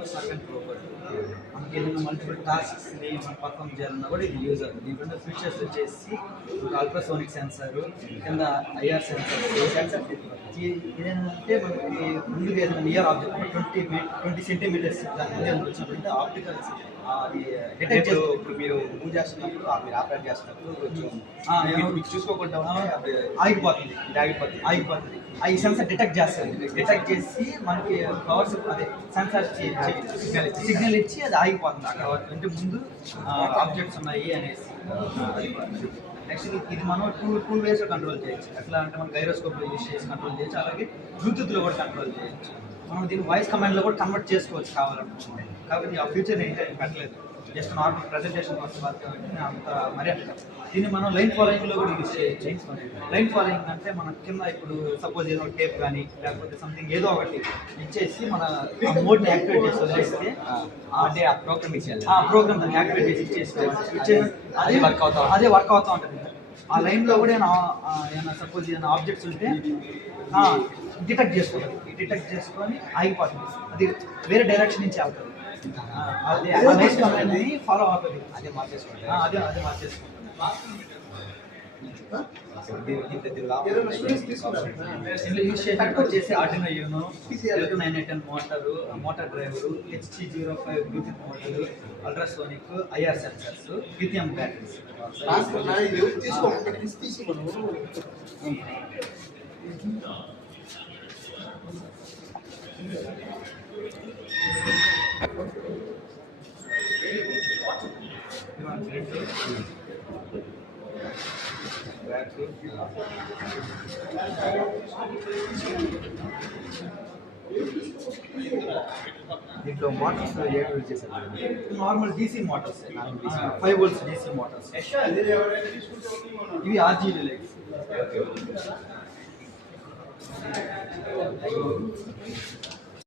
Windows servant proper మనకి ఏదైనా multiple టాస్క్స్ని మనం పర్ఫామ్ చేయాలన్నా కూడా ఇది యూజ్ అవుతుంది. దీంట్లో ఫీచర్స్ వచ్చేసి అల్ట్రాసోనిక్ సెన్సార్ కింద ఐఆర్ సెన్సార్ ఇదేంటంటే మనకి ముందుగా ఏదైనా నియర్ ఆబ్జెక్ట్ 20 సెంటీమీటర్స్ దాని ముందు వచ్చినప్పుడు ఆప్టికల్ అది డిటెక్ట్ చేస్తూ ఇప్పుడు మీరు మూవ్ చేస్తున్నప్పుడు మీరు ఆపరేట్ చేస్తున్నప్పుడు కొంచెం చూసుకోకుండా ఆగిపోతుంది ఈ సెన్సార్ డిటెక్ట్ చేస్తుంది. డిటెక్ట్ చేసి మనకి పవర్స్ అదే సెన్సార్ సిగ్నల్ ఇచ్చి అది ఆగిపోతుంది అక్కడ అంటే ముందు ఆబ్జెక్ట్స్ ఉన్నాయి అనేసి. నెక్స్ట్ ఇది మనం టూ వేస్లో కంట్రోల్ చేయొచ్చు. ఎట్లా అంటే మనం గైరోస్కోప్లో యూజ్ చేసి కంట్రోల్ చేయొచ్చు, అలాగే బ్లూటూత్లో కూడా కంట్రోల్ చేయొచ్చు. మనం దీన్ని వాయిస్ కమాండ్లో కూడా కన్వర్ట్ చేసుకోవచ్చు కావాలనుకుంటే. కాబట్టి ఆ ఫ్యూచర్ ఏంటంటే పెట్టలేదు, జస్ట్ నార్మల్ ప్రజెంటేషన్ కోసం కాబట్టి నేను అంత మరీ అంట. దీన్ని మనం లైన్ ఫాలోయింగ్లో కూడా యూజ్ చేయొచ్చు. లైన్ ఫాలోయింగ్ అంటే మన కింద ఇప్పుడు సపోజ్ ఏదో టేప్ కానీ లేకపోతే సంథింగ్ ఏదో ఒకటి ఇచ్చేసి మన మోడ్ని యాక్టివేట్ చేసి వదిలేస్తే అంటే ఆ ప్రోగ్రామ్ ఇచ్చేయాలి. ఆ ప్రోగ్రామ్ దాన్ని యాక్టివేట్ చేసి ఇచ్చేసి అదే వర్క్ అవుతూ ఉంటుంది. ఆ లైన్లో కూడా ఏమైనా సపోజ్ ఏమైనా ఆబ్జెక్ట్స్ ఉంటే డిటెక్ట్ చేసుకోవాలి. డిటెక్ట్ చేసుకొని ఆగిపోతుంది, అది వేరే డైరెక్షన్ నుంచి వెళ్తుంది. అదే ఫాలో అవుతుంది, అదే మార్చేసుకోండి. ఇందులో యూజ్ చేసినట్టు వచ్చేసి Arduino Uno, L910 motor driver, HG05 Bluetooth motor, ultrasonic, IR sensors, lithium batteries. దీంట్లో మోటార్స్ యూజ్ చేశారు, normal DC Motors, 5 volts DC Motors. ఇవి ఆర్జీబీ లైట్స్.